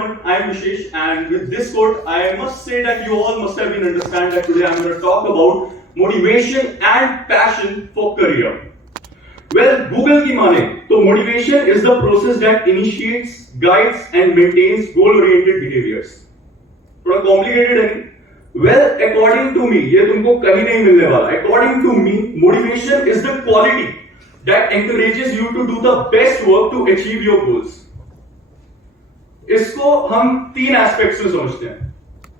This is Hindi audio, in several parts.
I'm Vishesh, and with this quote, I must say that you all must have been understand that today I'm going to talk about motivation and passion for career. Well, Google की माने तो motivation is the process that initiates, guides, and maintains goal-oriented behaviors. थोड़ा complicated है. Well, according to me, ये तुमको कहीं नहीं मिलने वाला. According to me, motivation is the quality that encourages you to do the best work to achieve your goals. इसको हम तीन एस्पेक्ट्स में समझते हैं.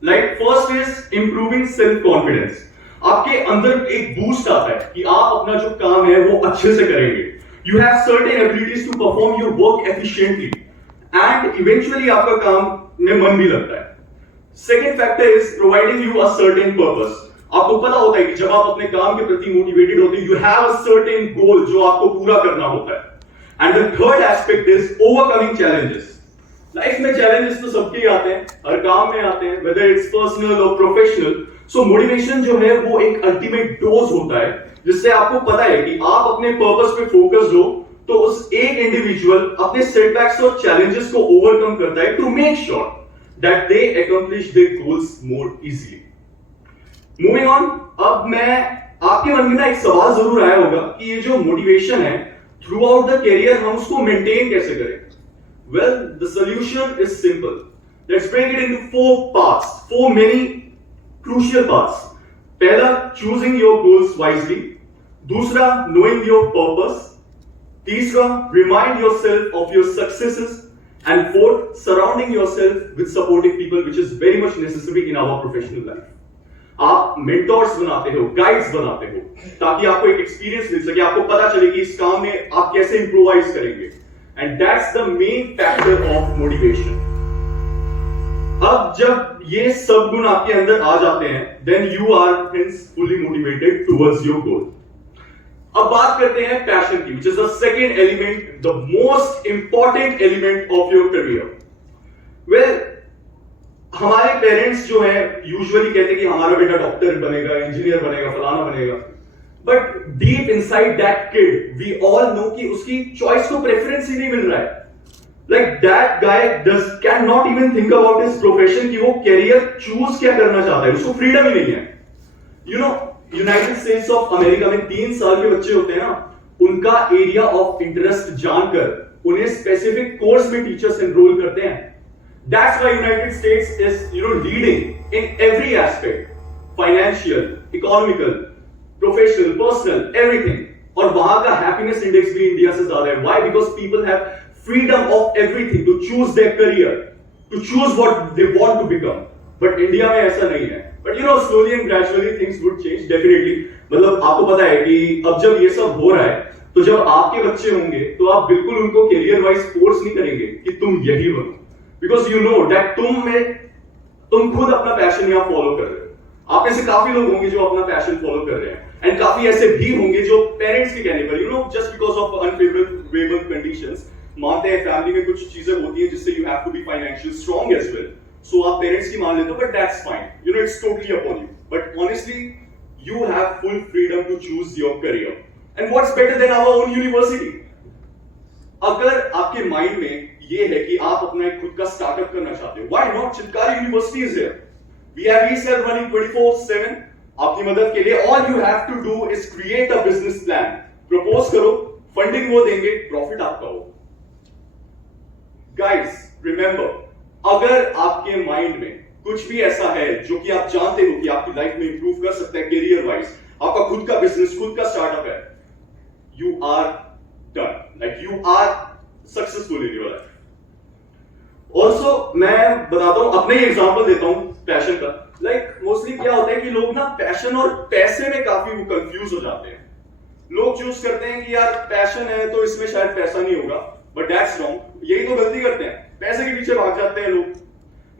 Like first is improving self confidence. आपके अंदर एक बूस्ट आता है कि आप अपना जो काम है वो अच्छे से करेंगे. You have certain abilities to perform your work efficiently and eventually आपका काम में मन भी लगता है. Second factor is providing you a certain purpose. आपको पता होता है कि जब आप अपने काम के प्रति मोटिवेटेड होते हैं, यू हैव अ सर्टेन गोल जो आपको पूरा करना होता है. And the third aspect is overcoming challenges. Life में चैलेंजेस तो सबके आते हैं, हर काम में आते हैं, वेदर इट्स पर्सनल और प्रोफेशनल. सो मोटिवेशन जो है वो एक अल्टीमेट डोज होता है जिससे आपको पता है कि आप अपने पर्पस पे फोकस्ड हो तो उस एक इंडिविजुअल अपने सेटबैक्स और चैलेंजेस को ओवरकम करता है to make sure that they accomplish their goals more easily. Moving on, अब मैं आपके मन में ना एक सवाल जरूर आया होगा कि ये जो मोटिवेशन है थ्रू आउट द कैरियर हम उसको मेंटेन कैसे करें. Well, the solution is simple. Let's break it into four parts, four many crucial parts. पहला, choosing your goals wisely. दूसरा, knowing your purpose. तीसरा, remind yourself of your successes. And fourth, surrounding yourself with supportive people, which is very much necessary in our professional life. आप mentors बनाते हो, guides बनाते हो, ताकि आपको एक experience मिल सके, आपको पता चले कि इस काम में आप कैसे improvise करेंगे. And that's the main factor of motivation. अब जब ये सब गुण आपके अंदर आ जाते हैं, then you are hence fully motivated towards your goal. अब बात करते हैं passion की, which is the second element, the most important element of your career. Well, हमारे पेरेंट्स जो है यूजुअली कहते हैं कि हमारा बेटा डॉक्टर बनेगा, इंजीनियर बनेगा, फलाना बनेगा. But deep inside that kid, we all know कि उसकी choice को preference ही नहीं मिल रहा है. Like that guy cannot even think about his profession कि वो career choose क्या करना चाहता है. उसको freedom ही नहीं है. You know, United States of America में 3 साल के बच्चे होते हैं ना, उनका area of interest जानकर उन्हें specific course में teachers enroll करते हैं. That's why United States is, leading in every aspect, financial, economical, professional, personal, everything. और वहां का हैप्पीनेस इंडेक्स भी इंडिया से ज्यादा है. Why? Because people have freedom of everything to choose their career, to choose what they want to become. But India में ऐसा नहीं है. But slowly and gradually things would change definitely. मतलब आपको पता है कि अब जब ये सब हो रहा है तो जब आपके बच्चे होंगे तो आप बिल्कुल उनको करियर वाइज फोर्स नहीं करेंगे कि तुम यही बनो, बिकॉज यू नो दैट तुम खुद अपना पैशन यहां फॉलो कर रहे हो. आप में से काफी लोग होंगे जो अपना पैशन फॉलो कर रहे हैं, एंड काफी ऐसे भी होंगे जो पेरेंट्स के कहने पर just because of unfavourable conditions मानते हैं. फैमिली में कुछ चीजें होती हैं जिससे you have to be financial strong as well, so आप पेरेंट्स की मान लेते हो, but that's fine. It's totally upon you. But honestly you have full freedom to choose your career. And what's better than our own university. अगर आपके माइंड में ये है कि आप अपना एक खुद का स्टार्टअप करना चाहते हो, why not? Chitkara university is there. We have ESL running 24/7 आपकी मदद के लिए. All you have to do is create a business plan, propose करो, फंडिंग वो देंगे, प्रॉफिट आपका हो. Guys, remember, अगर आपके माइंड में कुछ भी ऐसा है जो कि आप जानते हो कि आपकी लाइफ में इंप्रूव कर सकता है करियर वाइज, आपका खुद का बिजनेस, खुद का स्टार्टअप है, you are done. Like you are successful in your life. Also मैं बताता हूं, अपने ही एग्जाम्पल देता हूं पैशन का. लाइक मोस्टली क्या होता है कि लोग ना पैशन और पैसे में काफी वो कंफ्यूज हो जाते हैं. लोग चूज करते हैं कि यार पैशन है तो इसमें शायद पैसा नहीं होगा, बट दैट्स रॉन्ग. यही तो गलती करते हैं, पैसे के पीछे भाग जाते हैं लोग.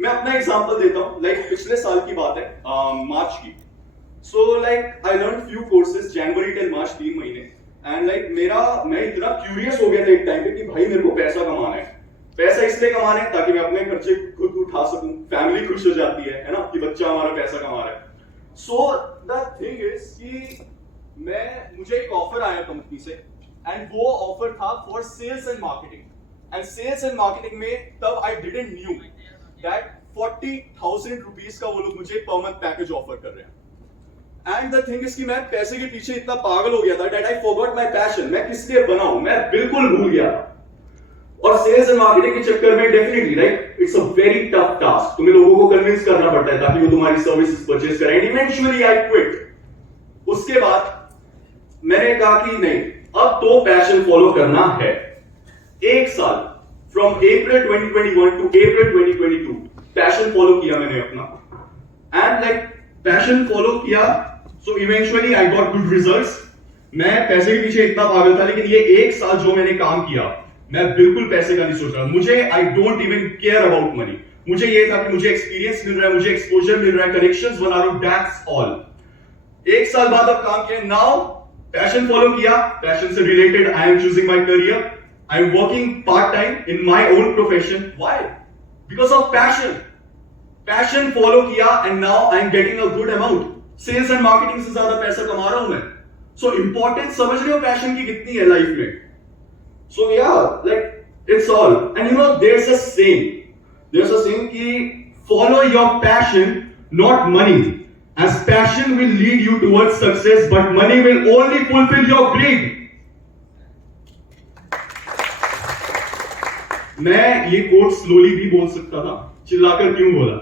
मैं अपना एग्जाम्पल देता हूं. लाइक पिछले साल की बात है, मार्च की. So like I learn few courses January till March, 3 महीने. एंड लाइक मैं इतना क्यूरियस हो गया था एक टाइम पे कि भाई मेरे को पैसा कमाना है. पैसा इसलिए कमाना है ताकि मैं अपने खर्चे खुद उठा सकूं, फैमिली खुश हो जाती है ना, कि बच्चा हमारा पैसा कमा रहा है. सो द थिंग इज कि मुझे एक ऑफर आया कंपनी से, एंड वो ऑफर था for sales and marketing. And sales and marketing में तब I didn't knew that 40,000 rupees का वो लोग मुझे पर मंथ पैकेज ऑफर कर रहे हैं। एंड द थिंग इज कि मैं पैसे के पीछे इतना पागल हो गया था that I forgot my passion। मैं किस लिए बना हूं, मैं बिल्कुल भूल गया था। और सेल्स एंड मार्केटिंग के चक्कर में definitely right, it's a very tough task. तुम्हें लोगों को कन्विंस करना पड़ता है ताकि वो तुम्हारी सर्विसेज परचेज करें। Eventually I quit. उसके बाद मैंने कहा कि नहीं, अब तो पैशन फॉलो करना है। एक साल from April 2021 to April 2022 passion follow किया मैंने अपना, एंड लाइक पैशन फॉलो किया, so eventually I got good results. मैं पैसे के पीछे इतना पागल था, लेकिन ये एक साल जो मैंने काम किया, मैं बिल्कुल पैसे का नहीं सोच रहा। मुझे I don't even care about money. मुझे ये था कि मुझे एक्सपीरियंस मिल रहा है, मुझे एक्सपोजर मिल रहा है, कनेक्शंस बना रहा हूं, दैट्स ऑल। एक साल बाद अब काम किया, नाउ पैशन फॉलो किया, पैशन से related I am choosing my career, I am working part time in my own profession. Why? Because of passion. Passion follow किया and now I am getting a good amount. Sales and marketing से ज्यादा पैसा कमा रहा हूं मैं। सो इंपॉर्टेंस समझ रहे हो पैशन की कितनी है लाइफ में? So yeah, like it's all. And you know, there's a saying कि follow your passion, not money. As passion will lead you towards success, but money will only fulfill your greed. मैं ये कोट स्लोली भी बोल सकता था, चिल्लाकर क्यों बोला?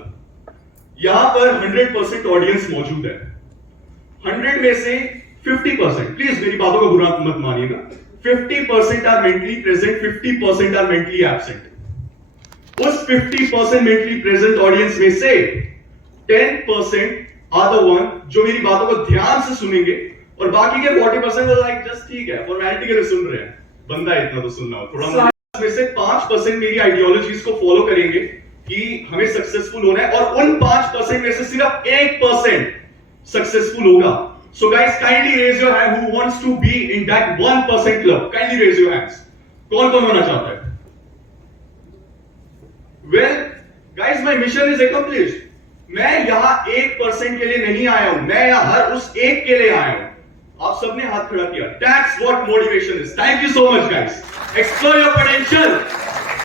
यहां पर 100% ऑडियंस मौजूद है। 100 में से 50%, प्लीज मेरी बातों का बुरा मत मानिएगा, 50% are mentally present, 50% are mentally absent। उस 50% mentally present ऑडियंस में से 10% are the one जो मेरी बातों को ध्यान से सुनेंगे, और बाकी के 40% लाइक जस्ट ठीक है, फॉर्मेलिटी के लिए सुन रहे हैं, बंदा है इतना तो सुनना हो थोड़ा। में से 5% मेरी आइडियोलॉजीज को फॉलो करेंगे कि हमें सक्सेसफुल होना है, और उन 5% में से सिर्फ 1% सक्सेसफुल होगा। So guys, kindly raise your hand who wants to be in that 1% club. Kindly raise your hands. कौन कौन होना चाहता है? Well, guys, my mission is accomplished. मैं यहां 1% के लिए नहीं आया हूं, मैं यहां हर उस एक के लिए आया हूं। आप सबने हाथ खड़ा किया। That's what motivation is. Thank you so much, guys. Explore your potential.